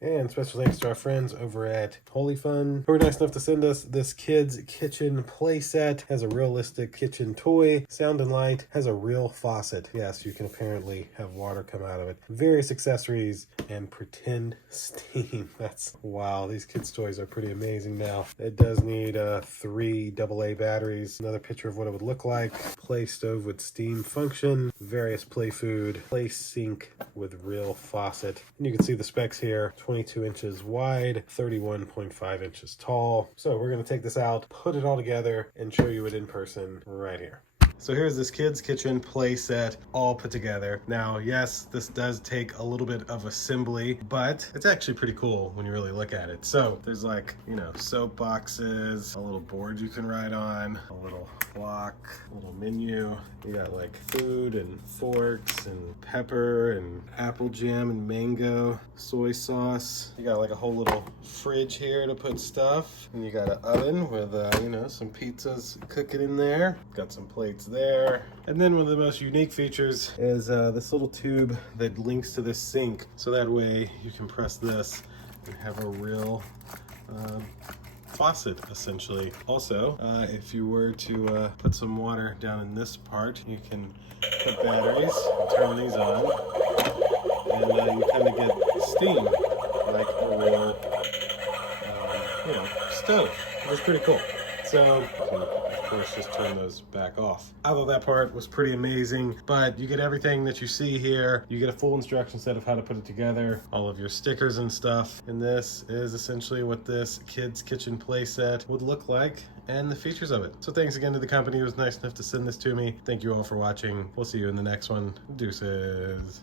And special thanks to our friends over at HOLYFUN, who were nice enough to send us this kid's kitchen playset. Has a realistic kitchen toy, sound and light, has a real faucet. Yes, you can apparently have water come out of it. Various accessories and pretend steam. That's wow, these kids' toys are pretty amazing now. It does need 3 AA batteries. Another picture of what it would look like. Play stove with steam function, various play food, play sink with real faucet. And you can see the specs here, 22 inches wide, 31.5 inches tall. So we're gonna take this out, put it all together, and show you it in person right here. So here's this kid's kitchen play set all put together. Now, yes, this does take a little bit of assembly, but it's actually pretty cool when you really look at it. So there's like, you know, soap boxes, a little board you can write on, a little clock, a little menu. You got like food and forks and pepper and apple jam and mango, soy sauce. You got like a whole little fridge here to put stuff. And you got an oven with, you know, some pizzas cooking in there. Got some plates there. And then one of the most unique features is this little tube that links to this sink. So that way you can press this and have a real faucet, essentially. Also, if you were to put some water down in this part, you can put batteries and turn these on, and you kind of get steam like a real, you know, stove. It's pretty cool. So, of course, just turn those back off. Although that part was pretty amazing, but you get everything that you see here. You get a full instruction set of how to put it together, all of your stickers and stuff. And this is essentially what this kid's kitchen playset would look like and the features of it. So thanks again to the company who was nice enough to send this to me. Thank you all for watching. We'll see you in the next one. Deuces.